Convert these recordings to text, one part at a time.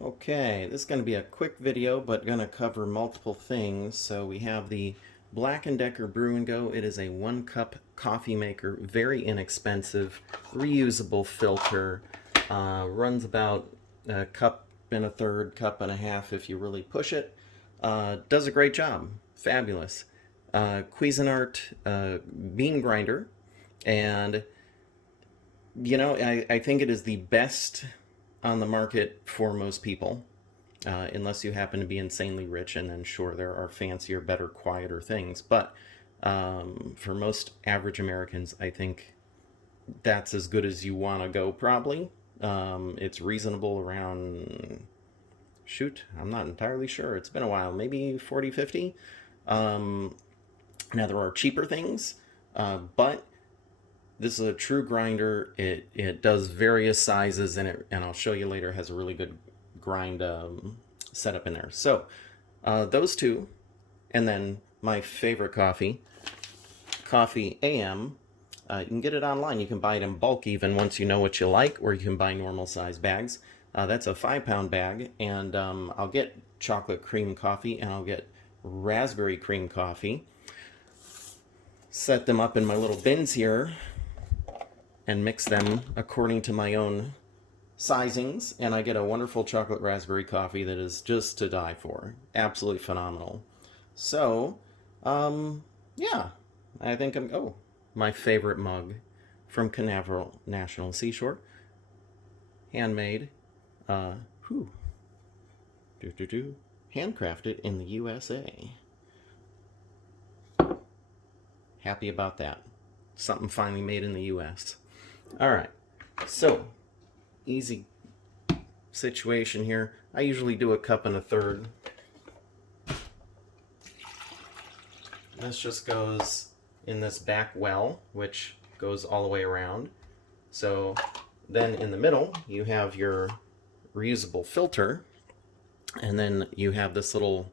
Okay, this is going to be a quick video, but going to cover multiple things. So we have the Black & Decker Brew and Go. It is a 1-cup coffee maker, very inexpensive, reusable filter. Runs about a cup and a third, cup and a half if you really push it. Does a great job. Fabulous. Cuisinart bean grinder. And, I think it is the best on the market for most people, unless you happen to be insanely rich, and then sure, there are fancier, better, quieter things. But for most average Americans, I think that's as good as you want to go, probably. It's reasonable around, shoot, I'm not entirely sure. It's been a while, maybe 40, 50. Now, there are cheaper things, but this is a true grinder. It does various sizes, and I'll show you later, has a really good grind setup in there. So those two, and then my favorite coffee, CoffeeAM. You can get it online. You can buy it in bulk even once you know what you like, or you can buy normal size bags. That's a 5-pound bag, and I'll get chocolate cream coffee, and I'll get raspberry cream coffee. Set them up in my little bins here and mix them according to my own sizings, and I get a wonderful chocolate raspberry coffee that is just to die for. Absolutely phenomenal. So, yeah, I think my favorite mug from Canaveral National Seashore. Handmade, uh, whew, handcrafted in the USA. Happy about that. Something finally made in the US. All right, so easy situation here. I usually do a cup and a third. This just goes in this back well, which goes all the way around. So then in the middle, you have your reusable filter, and then you have this little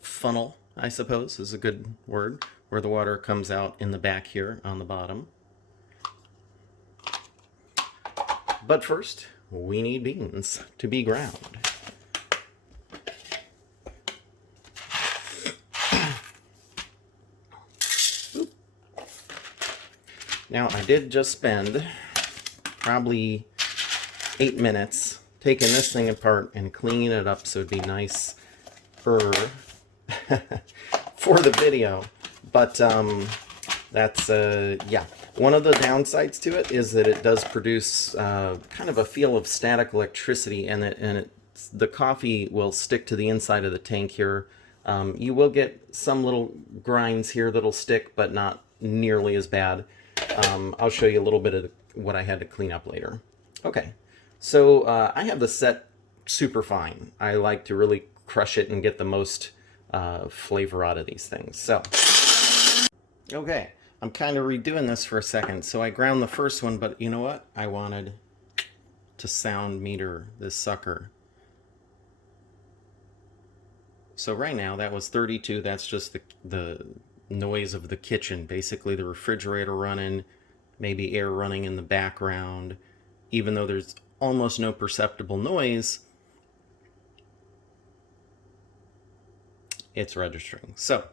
funnel, I suppose is a good word, where the water comes out in the back here on the bottom. But first, we need beans to be ground. Now, I did just spend probably 8 minutes taking this thing apart and cleaning it up so it'd be nice for the video. But that's, yeah. One of the downsides to it is that it does produce kind of a feel of static electricity, and the coffee will stick to the inside of the tank here. You will get some little grinds here that'll stick, but not nearly as bad. I'll show you a little bit of what I had to clean up later. Okay, so I have the set super fine. I like to really crush it and get the most flavor out of these things. So, okay, I'm kind of redoing this for a second. So I ground the first one, but you know what? I wanted to sound meter this sucker. So right now that was 32. That's just the noise of the kitchen, basically the refrigerator running, maybe air running in the background. Even though there's almost no perceptible noise, it's registering. So,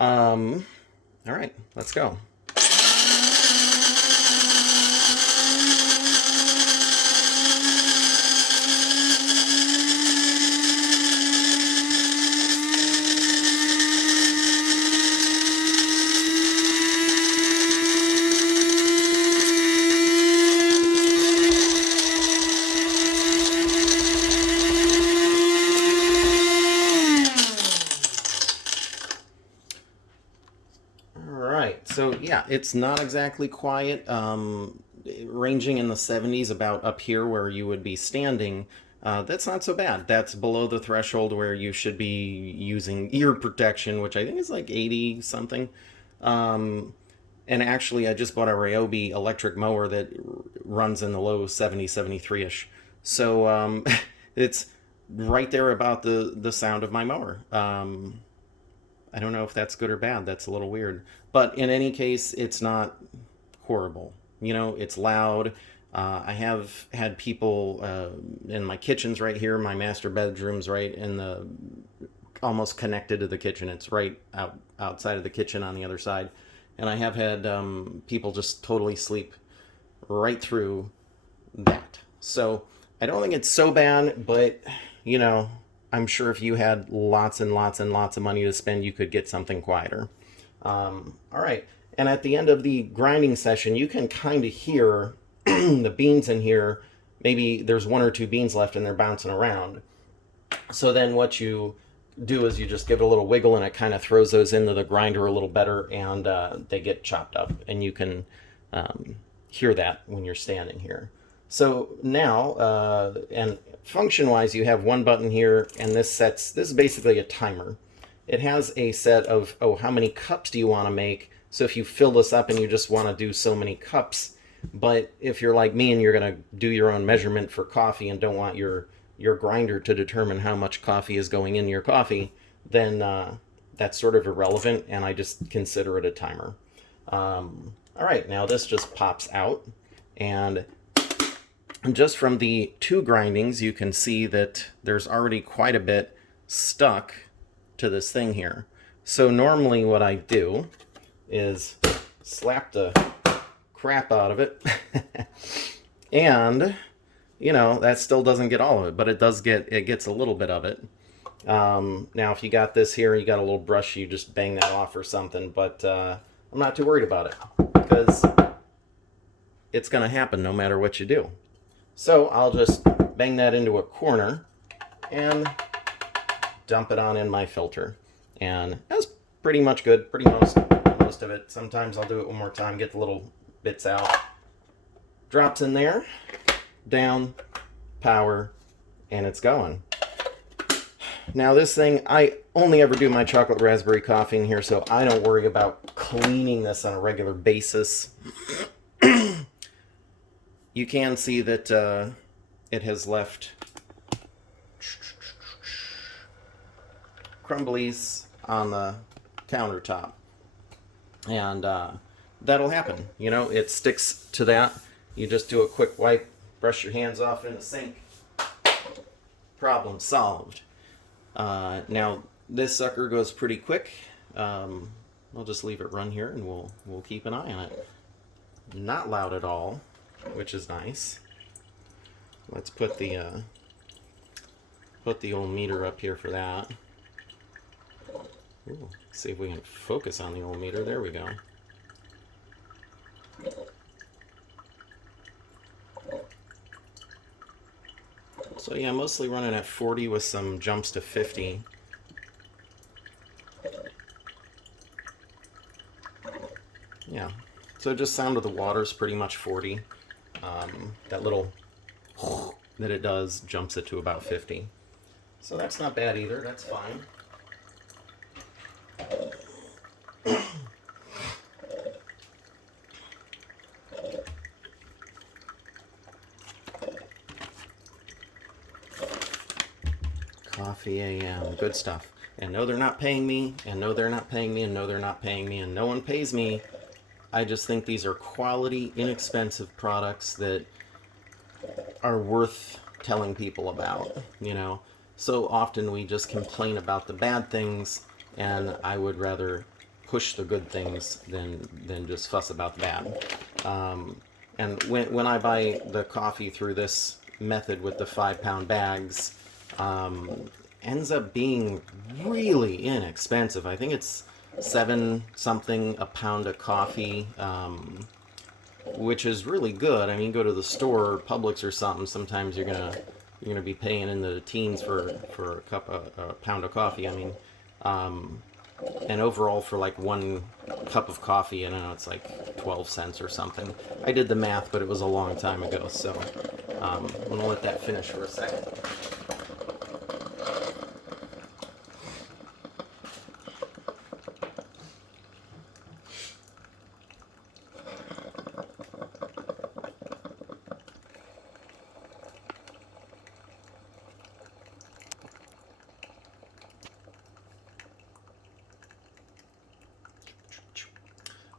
all right, let's go. So yeah, it's not exactly quiet, ranging in the 70s about up here where you would be standing. That's not so bad. That's below the threshold where you should be using ear protection, which I think is like 80 something. And actually, I just bought a Ryobi electric mower that runs in the low 70, 73-ish. So it's right there about the sound of my mower. I don't know if that's good or bad. That's a little weird. But in any case, it's not horrible. It's loud. I have had people in my kitchen's right here. My master bedroom's right in the almost connected to the kitchen. It's right outside of the kitchen on the other side. And I have had people just totally sleep right through that. So I don't think it's so bad, but you know, I'm sure if you had lots and lots and lots of money to spend, you could get something quieter. All right. And at the end of the grinding session, you can kind of hear the beans in here. Maybe there's one or two beans left and they're bouncing around. So then what you do is you just give it a little wiggle and it kind of throws those into the grinder a little better, and they get chopped up, and you can hear that when you're standing here. So now, and function wise, you have one button here, and this is basically a timer. It has a set of, oh, how many cups do you want to make? So if you fill this up and you just want to do so many cups, but if you're like me and you're going to do your own measurement for coffee and don't want your grinder to determine how much coffee is going in your coffee, then that's sort of irrelevant, and I just consider it a timer. All right, now this just pops out, and just from the two grindings, you can see that there's already quite a bit stuck to this thing here. So normally what I do is slap the crap out of it, and you know, that still doesn't get all of it, but it gets a little bit of it. Now, if you got this here, you got a little brush, you just bang that off or something, but I'm not too worried about it because it's going to happen no matter what you do. So I'll just bang that into a corner and dump it on in my filter. And that's pretty much good, most of it. Sometimes I'll do it one more time, get the little bits out. Drops in there. Down, power, and it's going. Now this thing, I only ever do my chocolate raspberry coffee in here, so I don't worry about cleaning this on a regular basis. You can see that it has left crumblies on the countertop, and that'll happen. You know, it sticks to that. You just do a quick wipe, brush your hands off in the sink. Problem solved. Now this sucker goes pretty quick. I'll just leave it run here, and we'll keep an eye on it. Not loud at all, which is nice. Let's put the old meter up here for that. Ooh, see if we can focus on the old meter. There we go. So yeah, mostly running at 40 with some jumps to 50. Yeah, so just sound of the water is pretty much 40. That little that it does jumps it to about 50. So that's not bad either, that's fine. CoffeeAM, good stuff. And no, they're not paying me, and no, they're not paying me, and no, they're not paying me, and no one pays me. I just think these are quality, inexpensive products that are worth telling people about, you know. So often we just complain about the bad things, and I would rather push the good things than just fuss about the bad. And when I buy the coffee through this method with the 5-pound bags, ends up being really inexpensive. I think it's $7 something a pound of coffee, which is really good. I mean, go to the store, Publix or something, sometimes you're gonna be paying in the teens for a pound of coffee. I mean, and overall for like 1 cup of coffee, I don't know, it's like 12 cents or something. I did the math, but it was a long time ago, so I'm gonna let that finish for a second.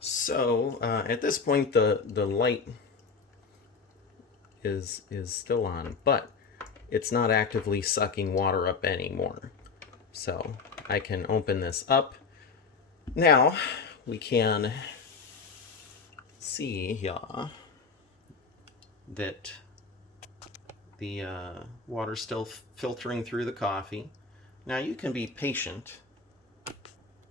So at this point, the light is still on, but it's not actively sucking water up anymore. So I can open this up. Now we can see here that the water's still filtering through the coffee. Now you can be patient,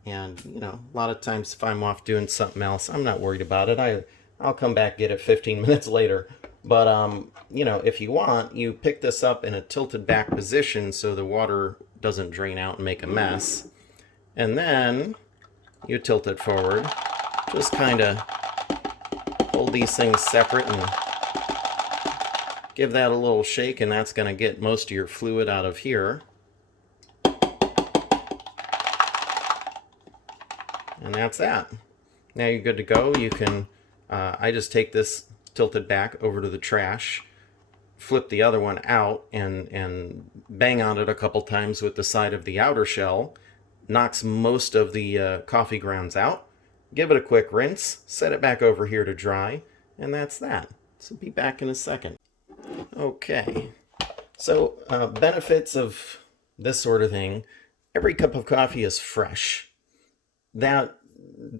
and you know, a lot of times if I'm off doing something else, I'm not worried about it. I'll come back, get it 15 minutes later. But you know, if you want, you pick this up in a tilted back position so the water doesn't drain out and make a mess. And then you tilt it forward. Just kind of hold these things separate and give that a little shake, and that's going to get most of your fluid out of here. And that's that. Now you're good to go. You can, I just take this tilted back over to the trash, flip the other one out, and bang on it a couple times with the side of the outer shell. Knocks most of the coffee grounds out. Give it a quick rinse, set it back over here to dry, and that's that. So be back in a second. Okay, so benefits of this sort of thing. Every cup of coffee is fresh. That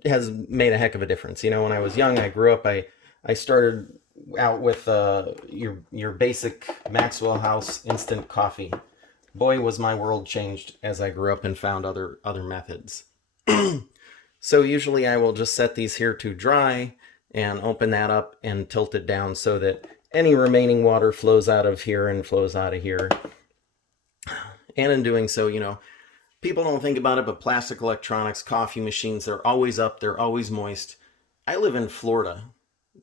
has made a heck of a difference. You know, when I was young, I grew up, I started out with your basic Maxwell House instant coffee. Boy, was my world changed as I grew up and found other methods. So usually I will just set these here to dry and open that up and tilt it down so that any remaining water flows out of here and flows out of here. And in doing so, you know, people don't think about it, but plastic electronics, coffee machines, they're always up, they're always moist. I live in Florida.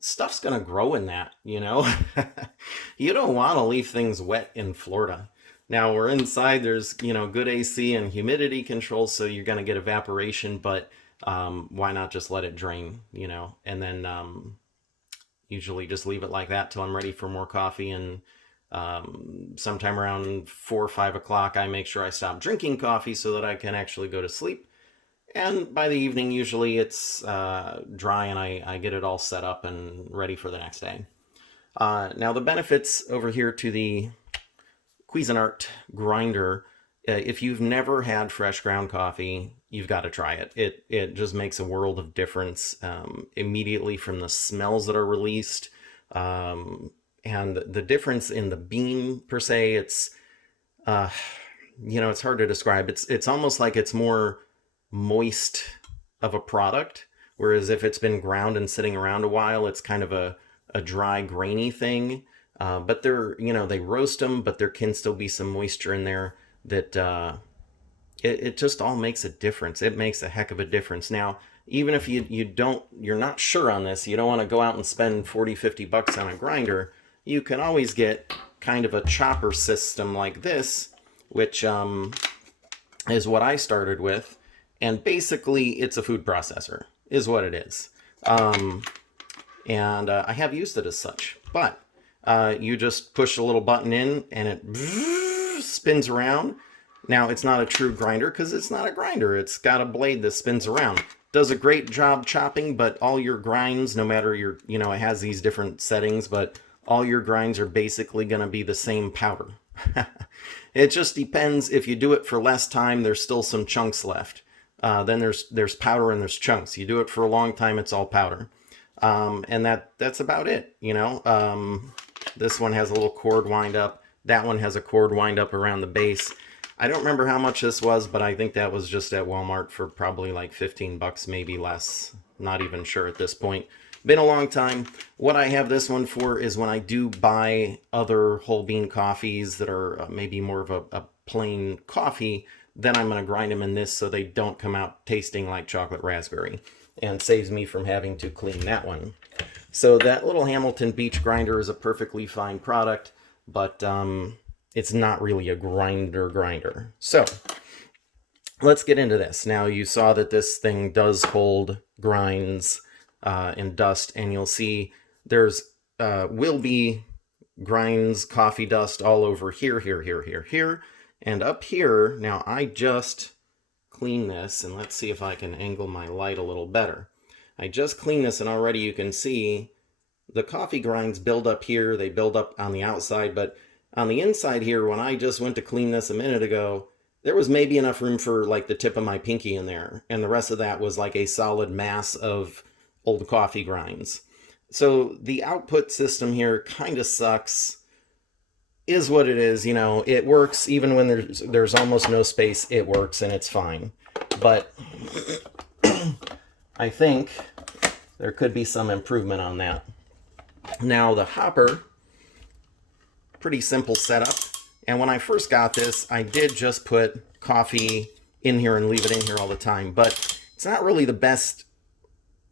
Stuff's going to grow in that, you know. You don't want to leave things wet in Florida. Now we're inside, there's, you know, good AC and humidity control, so you're going to get evaporation, but why not just let it drain, you know, and then usually just leave it like that till I'm ready for more coffee. And sometime around 4 or 5 o'clock, I make sure I stop drinking coffee so that I can actually go to sleep. And by the evening, usually it's dry and I get it all set up and ready for the next day. Now the benefits over here to the Cuisinart grinder, if you've never had fresh ground coffee, you've got to try it. It just makes a world of difference immediately from the smells that are released. And the difference in the bean per se, it's, you know, it's hard to describe. It's almost like it's more moist of a product, whereas if it's been ground and sitting around a while, it's kind of a dry, grainy thing. But they're, you know, they roast them, but there can still be some moisture in there that it just all makes a difference. It makes a heck of a difference. Now, even if you're not sure on this, you don't want to go out and spend 40, 50 bucks on a grinder, you can always get kind of a chopper system like this, which is what I started with. And basically, it's a food processor, is what it is. And I have used it as such. But you just push a little button in, and it spins around. Now, it's not a true grinder because it's not a grinder. It's got a blade that spins around. Does a great job chopping, but all your grinds, no matter your, you know, it has these different settings, but all your grinds are basically going to be the same powder. It just depends. If you do it for less time, there's still some chunks left. Then there's powder and there's chunks. You do it for a long time, it's all powder. And that's about it, you know. This one has a little cord wind up. That one has a cord wind up around the base. I don't remember how much this was, but I think that was just at Walmart for probably like 15 bucks, maybe less. Not even sure at this point. Been a long time. What I have this one for is when I do buy other whole bean coffees that are maybe more of a plain coffee, then I'm going to grind them in this so they don't come out tasting like chocolate raspberry, and saves me from having to clean that one. So that little Hamilton Beach grinder is a perfectly fine product, but it's not really a grinder. So let's get into this. Now, you saw that this thing does hold grinds and dust, and you'll see there's will be grinds, coffee dust all over here, and up here. Now, I just clean this, and let's see if I can angle my light a little better. I just cleaned this, and already you can see the coffee grinds build up here, they build up on the outside, but on the inside here, when I just went to clean this a minute ago, there was maybe enough room for like the tip of my pinky in there, and the rest of that was like a solid mass of old coffee grinds. So the output system here kind of sucks. Is what it is, you know. It works even when there's almost no space. It works and it's fine. But I think there could be some improvement on that. Now the hopper, pretty simple setup. And when I first got this, I did just put coffee in here and leave it in here all the time. But it's not really the best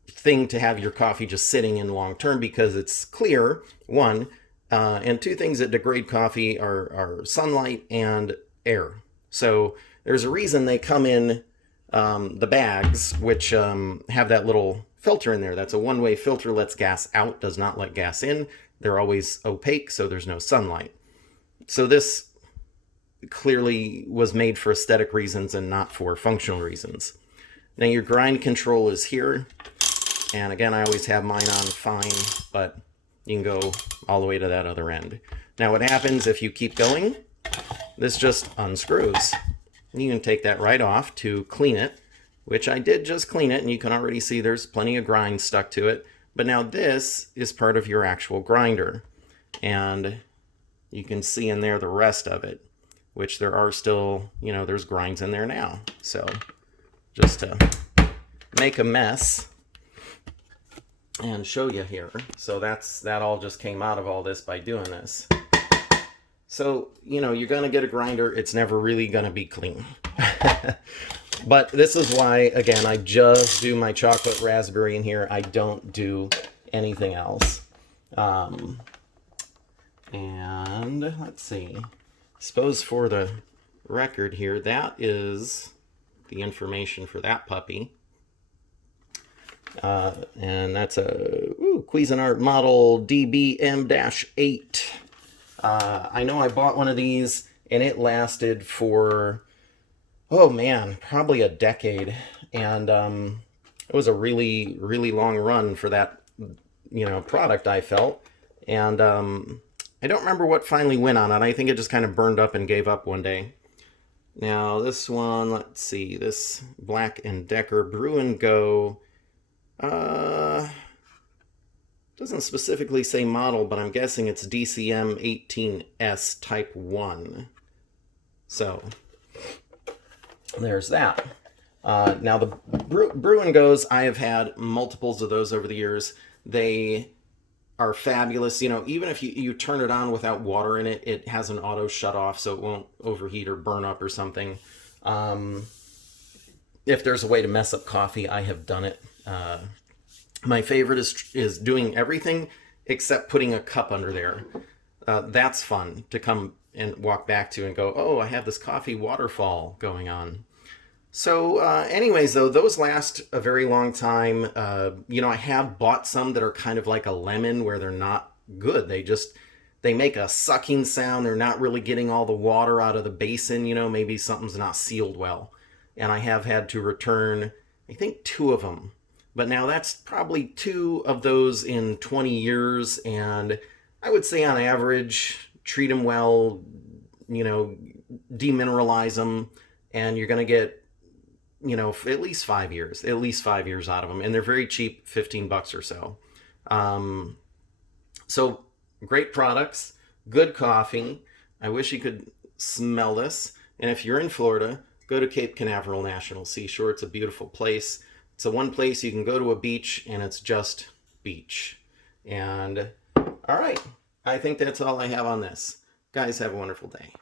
thing to have your coffee just sitting in long term because it's clear, one, and two things that degrade coffee are sunlight and air. So there's a reason they come in the bags, which have that little filter in there. That's a one-way filter, lets gas out, does not let gas in. They're always opaque, so there's no sunlight. So this clearly was made for aesthetic reasons and not for functional reasons. Now your grind control is here. And again, I always have mine on fine, but you can go all the way to that other end. Now what happens if you keep going? This just unscrews. You can take that right off to clean it, which I did just clean it, and you can already see there's plenty of grind stuck to it. But now this is part of your actual grinder. And you can see in there the rest of it, which there are still, you know, there's grinds in there now. So just to make a mess and show you here. So that all just came out of all this by doing this. So, you know, you're going to get a grinder. It's never really going to be clean. But this is why, again, I just do my chocolate raspberry in here. I don't do anything else. And let's see. Suppose for the record here, that is the information for that puppy. And that's a Cuisinart model DBM-8. I know I bought one of these and it lasted for, oh man, probably a decade. And it was a really, really long run for that, you know, product, I felt. And I don't remember what finally went on it. I think it just kind of burned up and gave up one day. Now this one, let's see, this Black & Decker Brew and Go. Doesn't specifically say model, but I'm guessing it's DCM 18S Type 1. So there's that. Now the Brew and Goes, I have had multiples of those over the years. They are fabulous. You know, even if you turn it on without water in it, it has an auto shut off so it won't overheat or burn up or something. If there's a way to mess up coffee, I have done it. My favorite is doing everything except putting a cup under there. That's fun to come and walk back to and go, oh, I have this coffee waterfall going on. So anyways, though, those last a very long time. You know, I have bought some that are kind of like a lemon where they're not good. They make a sucking sound. They're not really getting all the water out of the basin. You know, maybe something's not sealed well. And I have had to return, I think, 2 of them. But now that's probably 2 of those in 20 years. And I would say on average, treat them well, you know, demineralize them, and you're going to get, you know, at least 5 years out of them. And they're very cheap, $15 or so. So great products, good coffee. I wish you could smell this. And if you're in Florida, go to Cape Canaveral National Seashore. It's a beautiful place. It's the one place you can go to a beach and it's just beach. And all right, I think that's all I have on this. Guys, have a wonderful day.